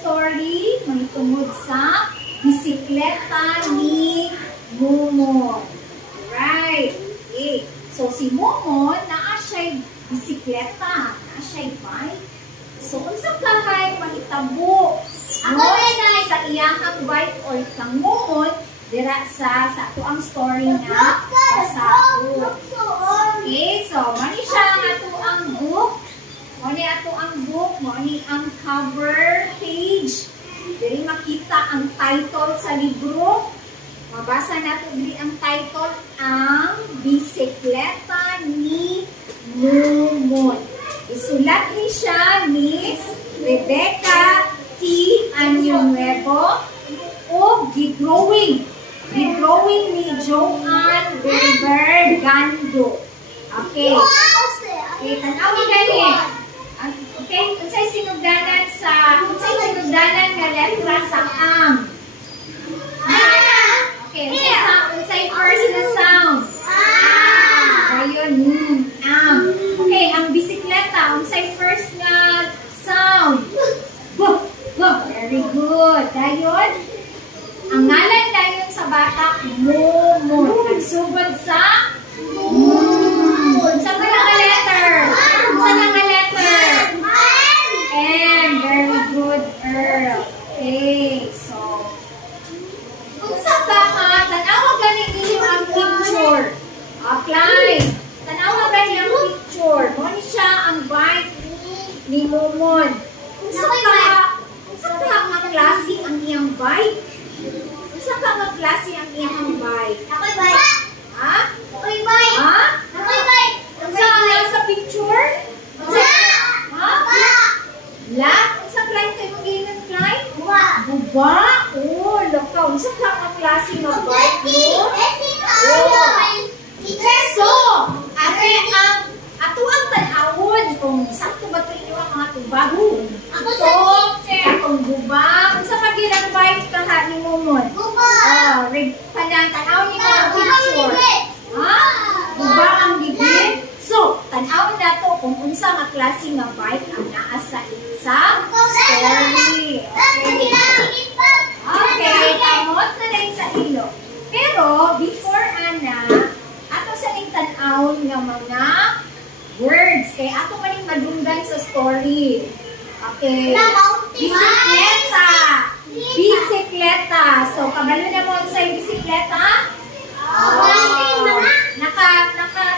story mahitungod sa bisikleta ni Momon. Right. Okay. So, si Momon, naa siya'y bisikleta, naa siya'y bike. So, kung sa kahay, mahitabo sa iyahang bike or kang Momon, dira sa ato ang story na pasako. Okay, so, mani siya ang ato ang book. Mani ato ang book, mani ang cover page. Dili makita ang title sa libro. Mabasa nato dili ang title, ang bisikleta ni Momon. Isulat ni siya Miss Rebecca T. Añonuevo o gidrawing ni Joanne Vergando. Okay. Okay, tanawa gani. Okay, unsay sinugdanan nga letra sa ang? Okay, unsay first na sound? Ayun, ang. Okay, ang bisikleta, unsay first nga sound? Very good. Dayon, ang ngalan dayon sa bata, Momon. Nagsugod sa unsa man ang letter? Unsa man ang letter? M. Very good, Earl. Okay, so unsa ba ha? Tanawa gani ninyo ang picture. Okay. Tanawa gani ang picture. Mo ni siya ang bike ni Momon. Unsa ka nga klase ang iyang bike? Unsa ka nga klase ang iyang bike? Ako'y bike. Ha? Ako'y bike. Ha? Ako'y bike. Unsa ang nasa picture? Ha? La? Unsa klase kayo mong ginang klase? Buba? Oh, lakaw. Unsa ka nga klase ng bike mo? So, ato ang tanawon kung sakto ba ito inyo ang mga tubago. So, atong buba. Kung sa pagilang bike ka ha ni Momon? Buba. Tanaw ni mo ang picture. Ha? Buba ang bibig. So, tanawin na to kung unsa nga klase nga bike ang naa sa isang story. Okay, kamot na rin sa ilo. Pero, before ana, ato sa ning tan-awon nga mga words. Kaya ato maning madunggan sa story. Okay. Bisikleta. Bisikleta. So, kabalo na mo sa bisikleta?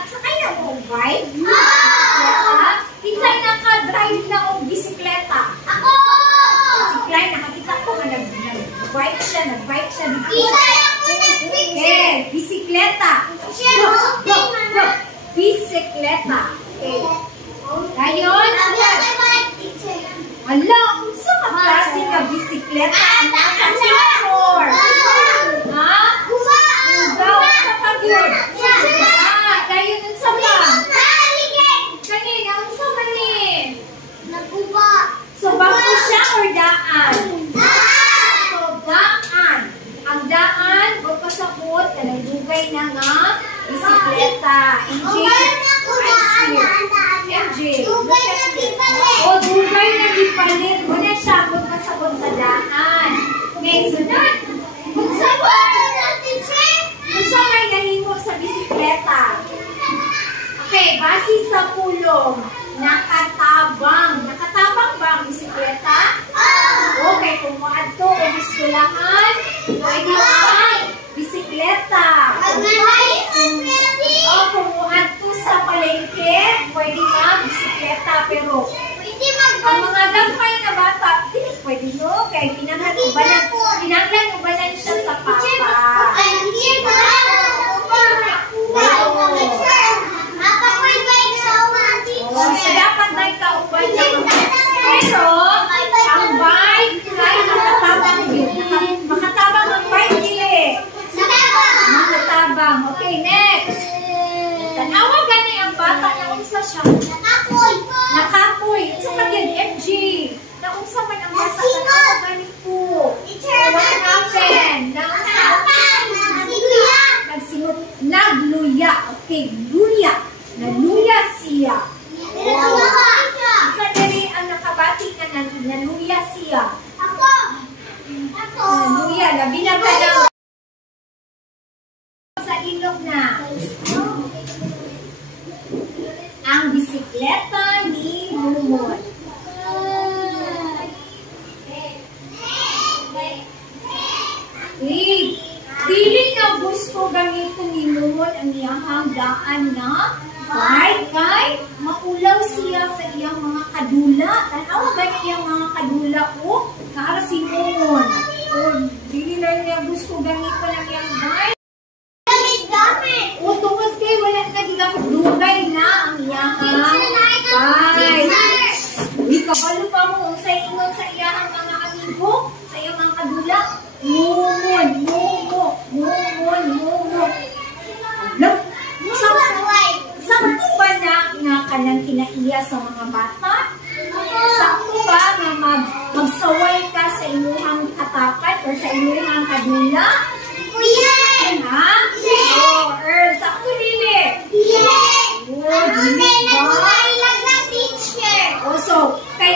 Sakay na mo ang bike? Bisikleta? Kinsay naka-drive na ang bisikleta? Ako! Si Klein, nakakita ko nga nag-bike siya dito. Okay, bisikleta. Bisikleta. Okay. Ngayon, wala, unsa ka klase nga bisikleta ang nasa picture? Ha? Ugaw sa pagod. Dayon unsa pa? Kanina, unsa man ni? So, bangko siya or daan? So, daan. Ang daan, o pasabot, kanagdugay na nga bisikleta. MJ, o dugay na gipalit. Muna siya kung pasabot sa daan. Okay, sunod. Unsa may nahimo sa bisikleta? Okay, base sa pulong. Nakatabang. Nakatabang ba ang bisikleta? Okay, kung maadto o biskulahan, pwede ang bisikleta. O kung maadto sa palengke, pwede ang bisikleta. Pero, ang mga gagmay na bata, hindi pwede no. Kaya kinanglan ubanan siya sa papa. So, dapat na ikauban niya. Pero, ang bike ay makatabang yun. Makatabang ang bike nila. Makatabang. Okay, next. Tanawa gani ang bata na unsa siya. Nakapoy. Unsa man yan, MG. Na unsa man ang bata. Tanawa gani po. What happened? Nagsingot. Nagluya. Okay, luya. Naluya siya. Sa dali ang nakabati ka naluya siya. Luya, labi na ka na. Sa ilog na. Ang bisikleta ni Mumon. Dili na gusto gamitin ni Mumon ang iyang daan na kay maulaw siya sa iyang mga kadula. Tanaw ba iyang mga kadula o para si Mumon? O dili na niya gusto gamitin ang iyang bike. O tungkol kay wala na gigamit dugay na ang iyang bike. Uy, kabalo pa mo sa ingon sa iyang mga amigo, sa iyang mga kadula. Mumon. Sakto ba na nga kanang kinaiya sa mga bata? Sakto ba na magsaway ka sa inyong katapat o sa inyong kadula? Kuya! Ha? Oo, sakto dili. So, kay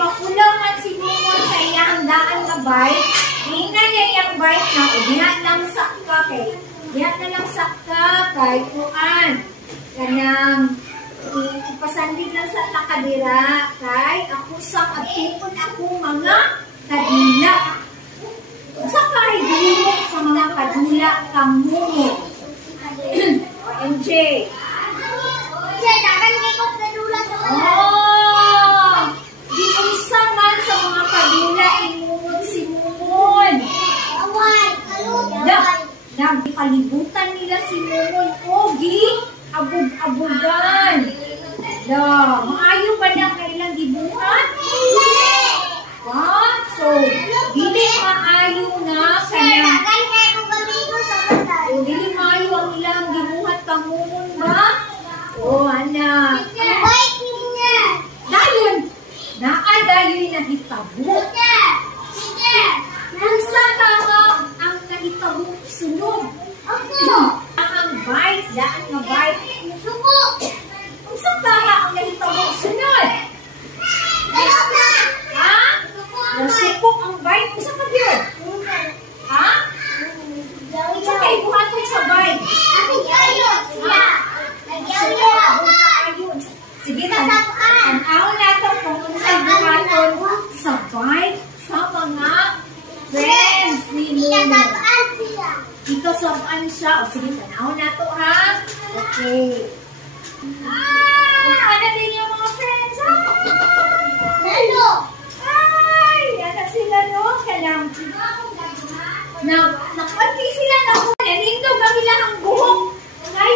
makulaw man si Mumon sa iyang daan na bike, hina niya iyang bike na, o dihan lang sakka kay kuan. Kanang ipasandig lang sa nakadira kay ako sa atupon akong mga kadula. Sa kay dilo sa mga kadula kang Mumon. O MJ. Di unsa man sa mga kadula imumon si Mumon. Nagpalibutan nila si Mumon ogi abog-abogan. Maayo ba na kailang gibuhat? So, dili maayo na kaya dili maayo ang ilang gibuhat kang Mumon ba? Anak. Dayon na hitabo. Unsa ka ang nahitabo sunod? Ang bike, daan nga bike. Unsa ka ang nahitabo sunod? Ha? Nasupok ang bike. Unsa ka yun? Ha? Unsa ka ibuhaton sa bike? Sige na. Tanaw na ito kung unsay buhaton sa bike sa mga friends ni Mumon. Ito sabaan siya. O sige, tanaw na ito ha. Okay. Ano din yung mga friends? Ay! Yan sila no? Kalang. Nakunti sila na po. Nanindog ang ilang buhok. Okay?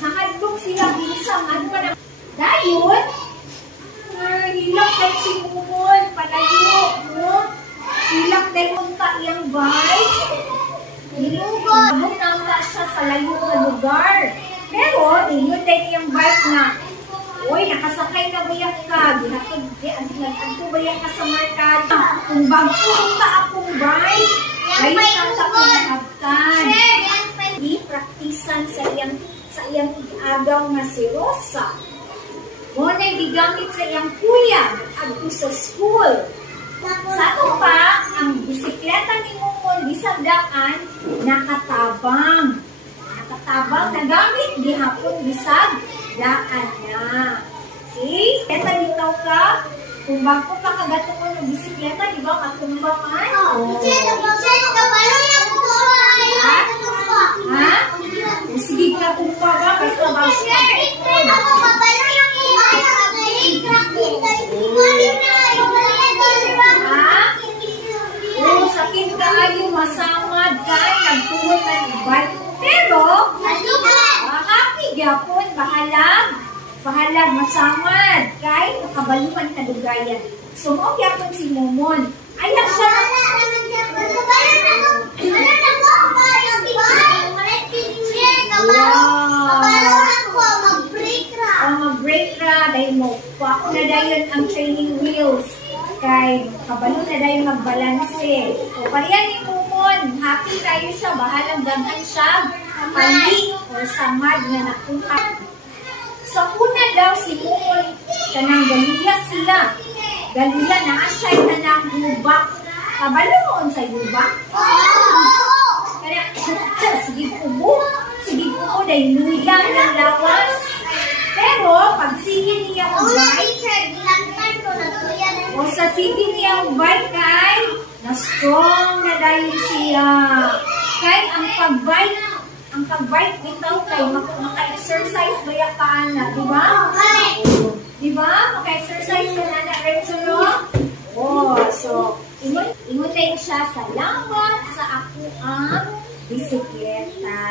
Nakadlog sila. Bilisang. Ano pa na? Dayon, hilak tayo si Mumon, palayo, no? Hilak tayo unta iyang bike. Hilak na siya sa layo na lugar. Pero, yun tayo iyang bike na, uy, nakasakay na bayak ka, ginagto bayak ka sa markada. Kung bago unta akong bike, ay nanta ko nabtan. Di-praktisan sa iyang agaw na si Rosa. Nguna'y gigamit sa iyang kuya at sa school. Sa ito pa, ang bisikleta ni Mumon bisag daan, nakatabang. Nagamit di hapon bisag daan na. Okay? Kaya bitaw ka, kung bako ka kagatuon ng bisikleta, di ba katumbakan? Ha? Sige ka tumba ba? Basta ba siya? Sakin ka ayaw masamad ka, nagtuwag na ibay. Pero, happy gyapon, bahalag masamad, kay makabaluan ka dugayan. So, mo gyapon si Mumon. Ayak siya mag-break ra, dahil mo pa na dayon ang training wheels kay kabalo na dayon magbalanse. O pariyan ni Mumon, happy kayo siya, bahalang dagan siya pali o samad na nakuha. Sa una daw si Mumon kanang galiya sila Galila na siya tanang guba. Kabalo mo sa guba? Kaya, sige po mo. Sige po mo, dahil luya ng lawas. Pero, pag sige niya ang bite, o sa sige niya ang bite kay, na-strong na dahil siya. Kaya ang pag-bite ikaw kay maka-exercise ba yung kaana, di ba? Diba? Maka-exercise ka na na Renzo, no? Oh, so, ingutin siya, salamat sa ako ang bisikleta.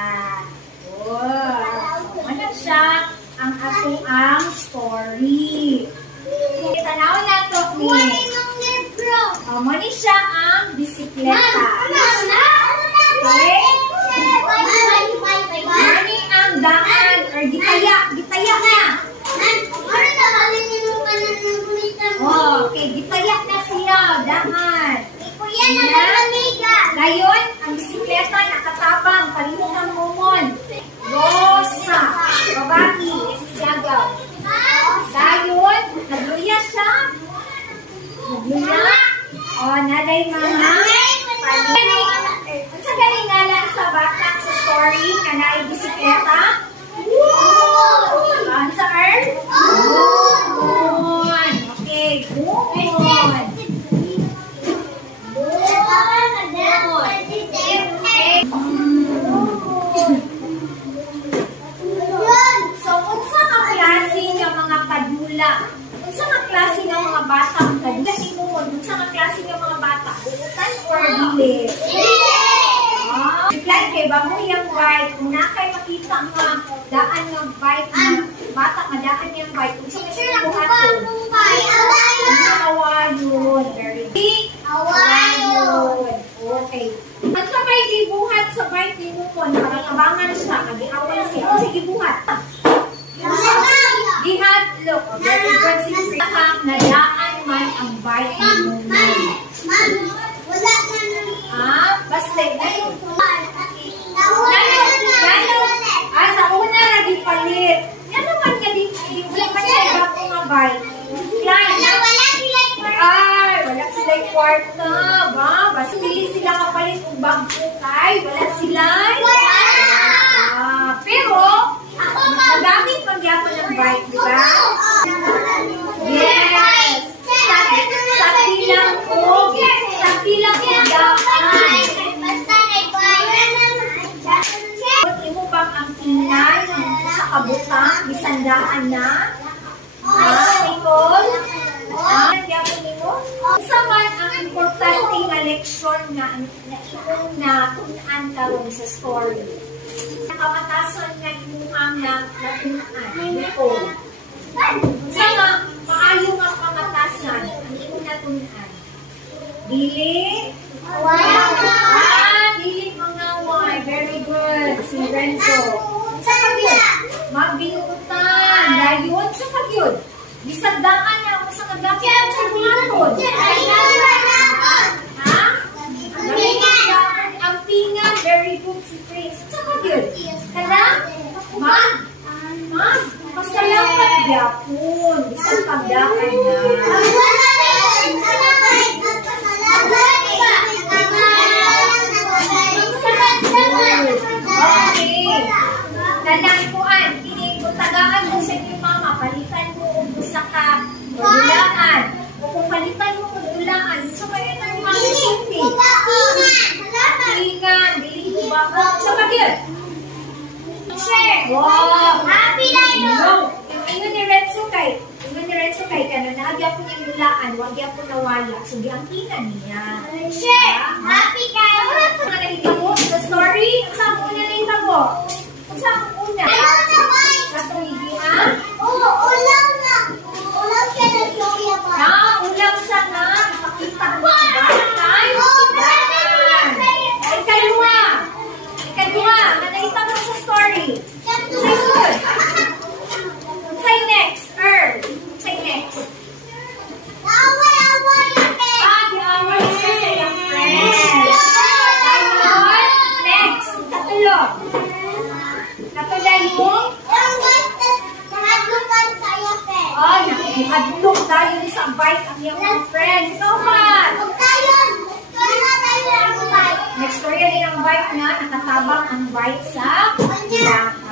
Oh, so, ano siya ang ako ang story. Tanaw na to ni. Oh, mali siya ang bisikleta. Okay? Mali ang daan or gitaya na. Oh, okay, gitayak na siya, dahan. Ngayon, ang bisikleta nakatabang, palihog ang mumon. Rosa, babaki, estigagaw. Ngayon, nagluya siya. Nagluya. Oh, naday mga paling. Ang sa galingalan sa bata sa story, kanay bisikleta. Ang sa earth? Moon. Okay, moon. So, unsa ka klase ng mga kadula? Unsa ka klase ng mga bata ang kadula? Unsa ka klase ng mga bata? Buutan or dili? Reply kay bago yung bike. Kung nakay makita nga daan ng bike na bata nga daan yung bike. Unsa ka siya buhat ko? Awayon. Very big. Awayon. Okay. At sabay gibuhat sa bike ni mo po, nakatabangan siya, kagi-away siya. O sige, buhat. Gihat, look, very good si Krita, nadaan man ang bike ni mo. Basta, sa una, naging palit. Yan naman nga din, wala pa siya iba ko nga bike. Wala sila yung kwarta, ba? Basta pili sila kapalit kung bagpo kay. Wala sila. Pero, magamit pag-yapo ng bike, di ba? Yes! Sa pilang ko. Sa pilang ko daan. Imo bang ang tinay sa kabutang, bisandaan na? Nicole? Nagyapon nimo? Isa man ang importante nga leksyon na itong natunan karon sa story. Nakamatasan nga imuhang na natunan. Nicole. Isa nga, maayo nga kamatasan ang imong natunan. Dili? Dili mga why. Very good. Si Renzo. Sa kagyod? Magbinutan. Dayon sa kagyod. Bisagdaan na ako sa kagapit sa buhatod. Ha? Ang pingan. Very good si Prince. Sa kagyod? Kada? Pasalamat yapon. Bisang pagdaan na. Okay. Nanangkuan. Tagaan mo sa inyo mama. Palitan mo sa dulaan. O kung palitan mo dulaan. So kayo na yung mga sinti. Tingan. Dili ba? So kayo. Share. Wow. Happy na yun. Ingon ni Renzo kay. Kaya naagya po yung dulaan. Wagya po nawala. So di ang tingan niya. Share. Happy kayo. Ano nakita mo? Sa story? Saan mo na nakita mo? Saan una? Ulaw na. Ulaw siya na Soya pa. Ulaw siya na. Pakita mo ba? Ikadua. Nakita mo sa story. Say good. Say next. Say next. Away yung friend. Away siya sa iyong friend. Next. Katulo. Katulad mo? Mahadlukan sa iyo, friend. Nakihadlok dahil sa bike ang iyong bike nga nakatabang ang bike sa ilang.